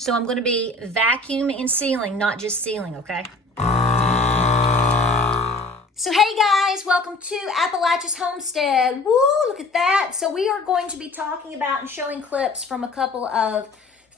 So I'm going to be vacuum and sealing, not just sealing, okay? So hey guys, welcome to Appalachia's Homestead. Woo, look at that. So we are going to be talking about and showing clips from a couple of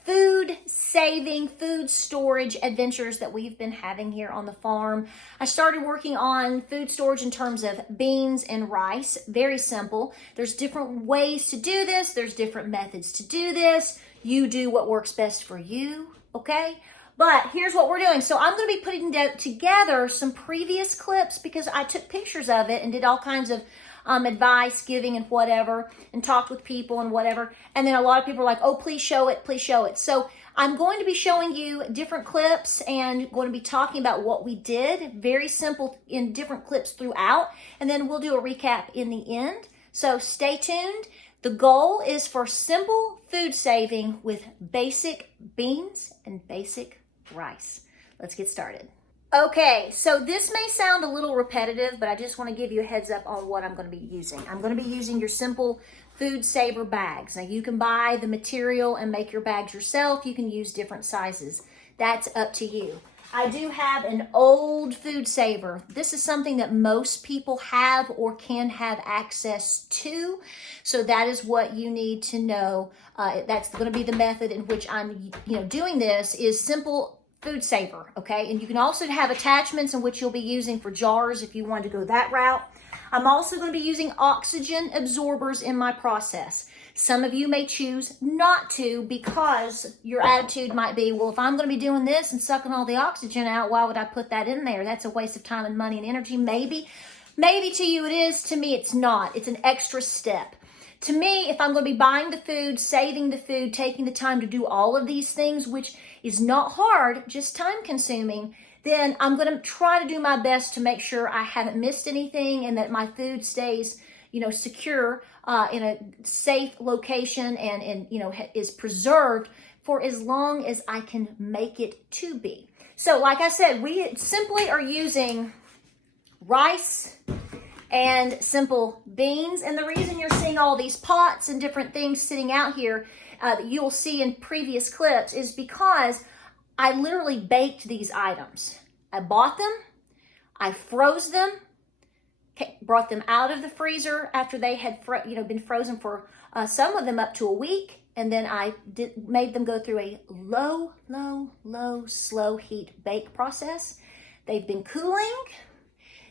food saving, food storage adventures that we've been having here on the farm. I started working on food storage in terms of beans and rice. Very simple. There's different ways to do this. There's different methods to do this. You do what works best for you, okay? But here's what we're doing. So I'm going to be putting together some previous clips because I took pictures of it and did all kinds of advice giving and whatever, and talked with people and whatever. And then a lot of people are like, oh, please show it, please show it. So I'm going to be showing you different clips and going to be talking about what we did. Very simple in different clips throughout. And then we'll do a recap in the end. So stay tuned. The goal is for simple food saving with basic beans and basic rice. Let's get started. Okay, so this may sound a little repetitive, but I just want to give you a heads up on what I'm going to be using. I'm going to be using your simple food saver bags. Now you can buy the material and make your bags yourself. You can use different sizes. That's up to you. I do have an old food saver. This is something that most people have or can have access to. So that is what you need to know. That's going to be the method in which I'm doing this is simple food saver, okay? And you can also have attachments in which you'll be using for jars if you want to go that route. I'm also going to be using oxygen absorbers in my process. Some of you may choose not to because your attitude might be, well, if I'm going to be doing this and sucking all the oxygen out, why would I put that in there? That's a waste of time and money and energy. Maybe to you it is. To me, it's not. It's an extra step. To me, if I'm going to be buying the food, saving the food, taking the time to do all of these things, which is not hard, just time consuming, then I'm going to try to do my best to make sure I haven't missed anything and that my food stays, secure in a safe location and is preserved for as long as I can make it to be. So like I said, we simply are using rice and simple beans. And the reason you're seeing all these pots and different things sitting out here that you'll see in previous clips is because I literally baked these items. I bought them, I froze them, brought them out of the freezer after they had been frozen for some of them up to a week. And then I made them go through a low, slow heat bake process. They've been cooling.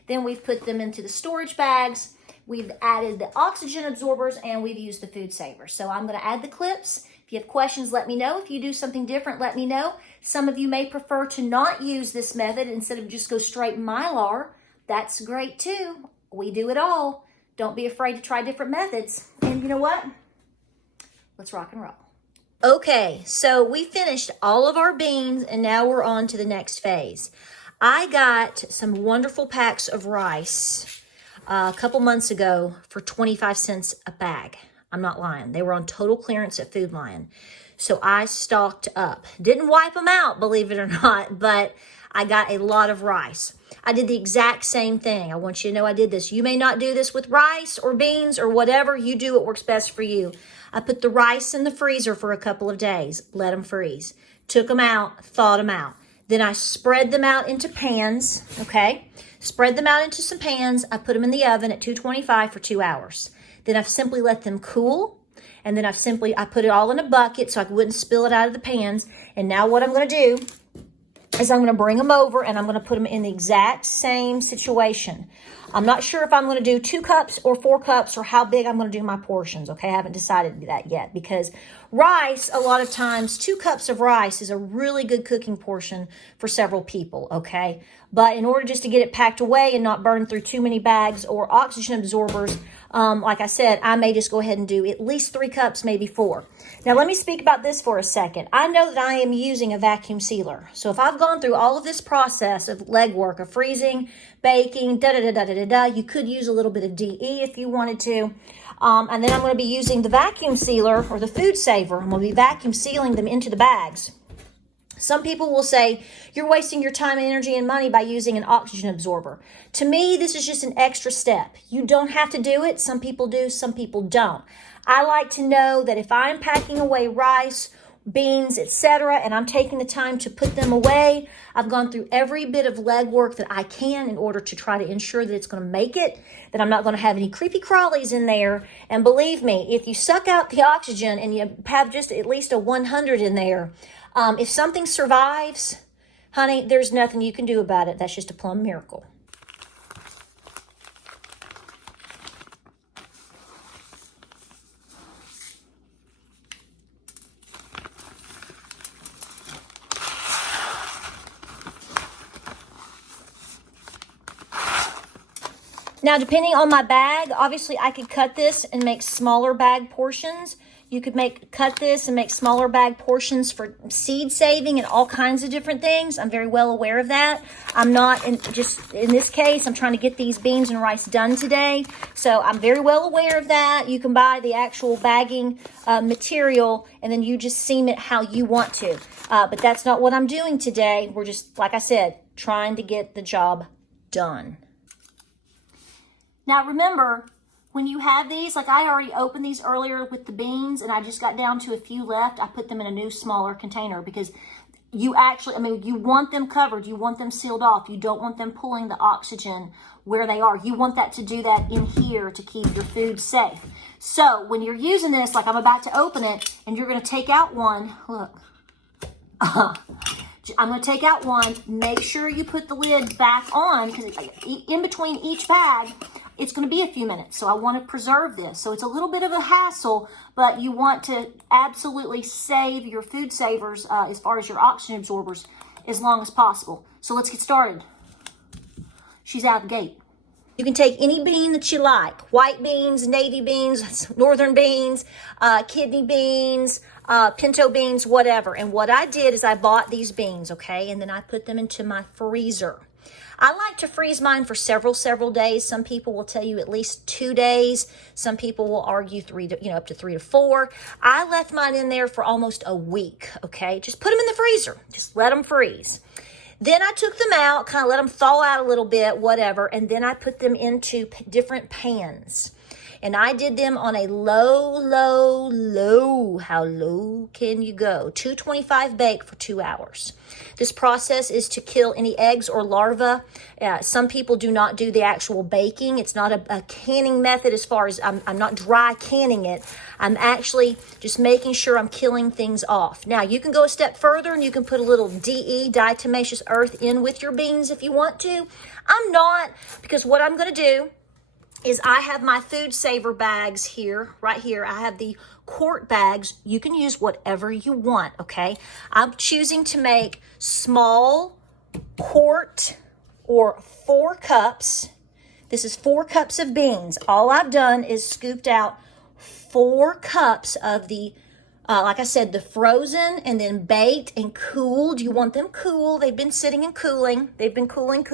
Then we've put them into the storage bags. We've added the oxygen absorbers and we've used the food saver. So I'm going to add the clips. If you have questions, let me know. If you do something different, let me know. Some of you may prefer to not use this method instead of just go straight Mylar. That's great too. We do it all. Don't be afraid to try different methods. And you know what? Let's rock and roll. Okay, so we finished all of our beans and now we're on to the next phase. I got some wonderful packs of rice a couple months ago for 25 cents a bag. I'm not lying. They were on total clearance at Food Lion. So I stocked up. Didn't wipe them out, believe it or not, but I got a lot of rice. I did the exact same thing. I want you to know I did this. You may not do this with rice or beans or whatever. You do what works best for you. I put the rice in the freezer for a couple of days. Let them freeze. Took them out, thawed them out. Then I spread them out into pans, okay? Spread them out into some pans. I put them in the oven at 225 for 2 hours. Then I've simply let them cool. And then I put it all in a bucket so I wouldn't spill it out of the pans. And now what I'm going to do is I'm going to bring them over and I'm going to put them in the exact same situation. I'm not sure if I'm going to do 2 cups or 4 cups or how big I'm going to do my portions, okay? I haven't decided that yet because rice, a lot of times, 2 cups of rice is a really good cooking portion for several people, okay? But in order just to get it packed away and not burn through too many bags or oxygen absorbers, like I said, I may just go ahead and do at least 3 cups, maybe 4. Now, let me speak about this for a second. I know that I am using a vacuum sealer. So if I've gone through all of this process of legwork, of freezing, baking, you could use a little bit of DE if you wanted to. And then I'm going to be using the vacuum sealer or the food saver. I'm going to be vacuum sealing them into the bags. Some people will say, you're wasting your time and energy and money by using an oxygen absorber. To me, this is just an extra step. You don't have to do it. Some people do, some people don't. I like to know that if I'm packing away rice beans, etc., and I'm taking the time to put them away. I've gone through every bit of legwork that I can in order to try to ensure that it's going to make it, that I'm not going to have any creepy crawlies in there. And believe me, if you suck out the oxygen and you have just at least a 100 in there, if something survives, honey, there's nothing you can do about it. That's just a plumb miracle. Now, depending on my bag, obviously I could cut this and make smaller bag portions. You could cut this and make smaller bag portions for seed saving and all kinds of different things. I'm very well aware of that. I'm not, in this case, I'm trying to get these beans and rice done today. So I'm very well aware of that. You can buy the actual bagging material and then you just seam it how you want to. But that's not what I'm doing today. We're just, like I said, trying to get the job done. Now remember, when you have these, like I already opened these earlier with the beans and I just got down to a few left. I put them in a new smaller container because you actually, you want them covered. You want them sealed off. You don't want them pulling the oxygen where they are. You want that to do that in here to keep your food safe. So when you're using this, like I'm about to open it and you're going to take out one, look. I'm going to take out one. Make sure you put the lid back on because in between each bag, it's going to be a few minutes. So I want to preserve this. So it's a little bit of a hassle, but you want to absolutely save your food savers as far as your oxygen absorbers as long as possible. So let's get started. She's out the gate. You can take any bean that you like. White beans, navy beans, northern beans, kidney beans, pinto beans, whatever. And what I did is I bought these beans, okay? And then I put them into my freezer. I like to freeze mine for several days. Some people will tell you at least 2 days. Some people will argue up to 3 to 4. I left mine in there for almost a week, okay? Just put them in the freezer. Just let them freeze. Then I took them out, kind of let them thaw out a little bit, whatever, and then I put them into different pans. And I did them on a low, how low can you go? 225 bake for 2 hours. This process is to kill any eggs or larvae. Some people do not do the actual baking. It's not a canning method as far as I'm not dry canning it. I'm actually just making sure I'm killing things off. Now, you can go a step further and you can put a little DE, diatomaceous earth, in with your beans if you want to. I'm not, because what I'm going to do is I have my food saver bags here, right here. I have the quart bags. You can use whatever you want, okay? I'm choosing to make small quart or 4 cups. This is 4 cups of beans. All I've done is scooped out 4 cups of the, like I said, the frozen and then baked and cooled. You want them cool. They've been sitting and cooling. They've been cooling.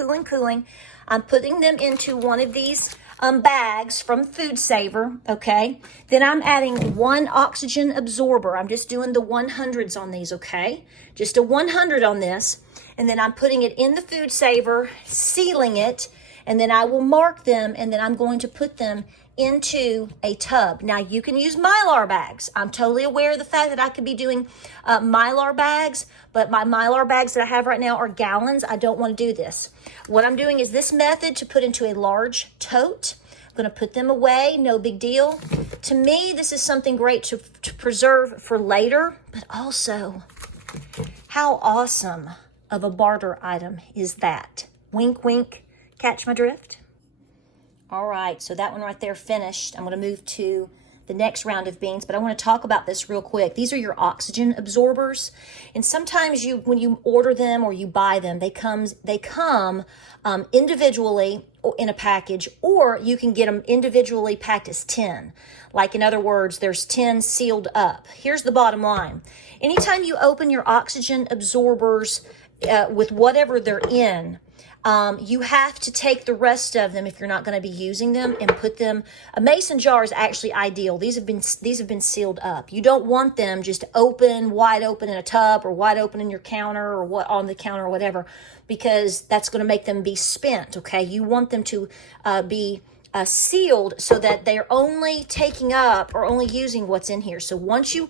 I'm putting them into one of these bags from Food Saver, okay? Then I'm adding 1 oxygen absorber. I'm just doing the 100s on these, okay? Just a 100 on this. And then I'm putting it in the Food Saver, sealing it, and then I will mark them, and then I'm going to put them into a tub. Now, you can use Mylar bags. I'm totally aware of the fact that I could be doing Mylar bags, but my Mylar bags that I have right now are gallons. I don't want to do this. What I'm doing is this method to put into a large tote. I'm going to put them away, no big deal. To me, this is something great to preserve for later, but also, how awesome of a barter item is that? Wink, wink, catch my drift? All right, so that one right there finished. I'm going to move to the next round of beans, but I want to talk about this real quick. These are your oxygen absorbers, and sometimes when you order them or you buy them, they come individually in a package, or you can get them individually packed as 10. Like, in other words, there's 10 sealed up. Here's the bottom line. Anytime you open your oxygen absorbers with whatever they're in, you have to take the rest of them if you're not going to be using them and put them. A mason jar is actually ideal. These have been sealed up. You don't want them just wide open in a tub or wide open in your counter or on the counter or whatever, because that's going to make them be spent. Okay, you want them to be sealed so that they're only taking up or only using what's in here. So once you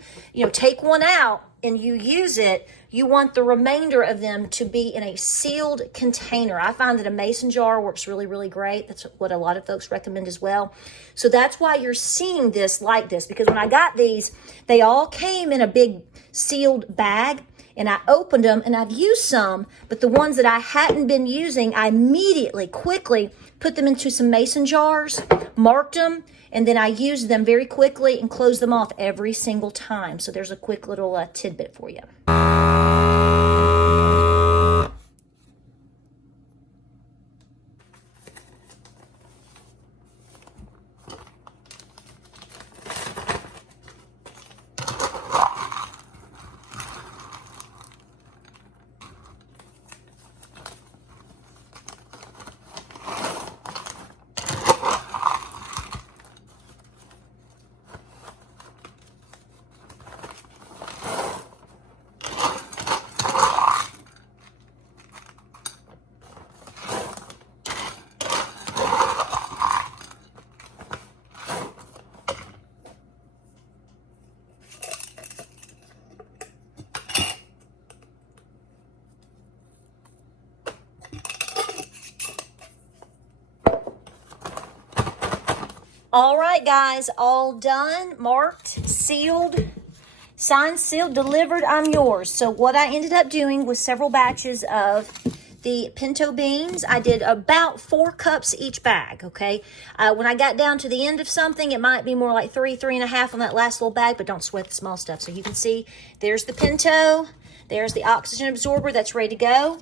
take one out and you use it, you want the remainder of them to be in a sealed container. I find that a mason jar works really, really great. That's what a lot of folks recommend as well. So that's why you're seeing this like this, because when I got these, they all came in a big sealed bag. And I opened them and I've used some, but the ones that I hadn't been using, I immediately, quickly put them into some mason jars, marked them, and then I used them very quickly and closed them off every single time. So there's a quick little tidbit for you. All right, guys, all done, marked, sealed, signed, sealed, delivered, I'm yours. So what I ended up doing was several batches of the pinto beans. I did about 4 cups each bag, okay? When I got down to the end of something, it might be more like 3.5 on that last little bag, but don't sweat the small stuff. So you can see there's the pinto. There's the oxygen absorber that's ready to go.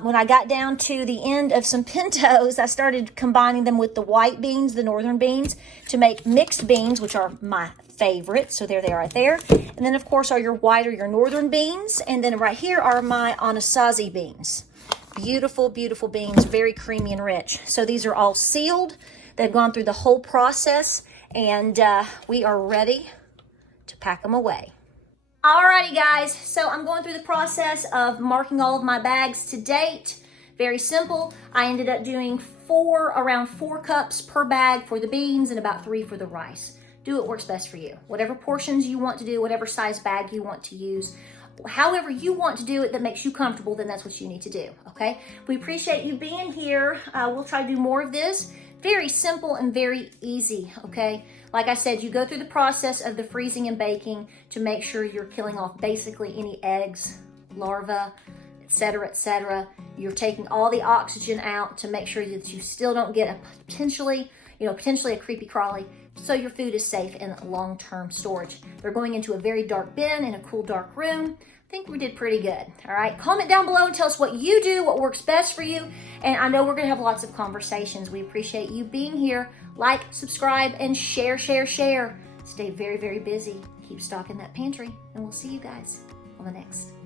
When I got down to the end of some pintos, I started combining them with the white beans, the northern beans, to make mixed beans, which are my favorite. So there they are right there. And then, of course, are your white or your northern beans. And then right here are my Anasazi beans. Beautiful, beautiful beans, very creamy and rich. So these are all sealed. They've gone through the whole process, and we are ready to pack them away. Alrighty, guys, so I'm going through the process of marking all of my bags to date. Very simple. I ended up doing around 4 cups per bag for the beans and about 3 for the rice. Do what works best for you. Whatever portions you want to do, whatever size bag you want to use, however you want to do it that makes you comfortable, then that's what you need to do, okay? We appreciate you being here. We'll try to do more of this. Very simple and very easy, okay? Like I said, you go through the process of the freezing and baking to make sure you're killing off basically any eggs, larvae, etc., etc. You're taking all the oxygen out to make sure that you still don't get a potentially a creepy crawly, so your food is safe in long-term storage. They're going into a very dark bin in a cool, dark room. I think we did pretty good. All right, comment down below and tell us what you do, what works best for you. And I know we're gonna have lots of conversations. We appreciate you being here. Like, subscribe, and share, share, share. Stay very, very busy. Keep stocking that pantry, and we'll see you guys on the next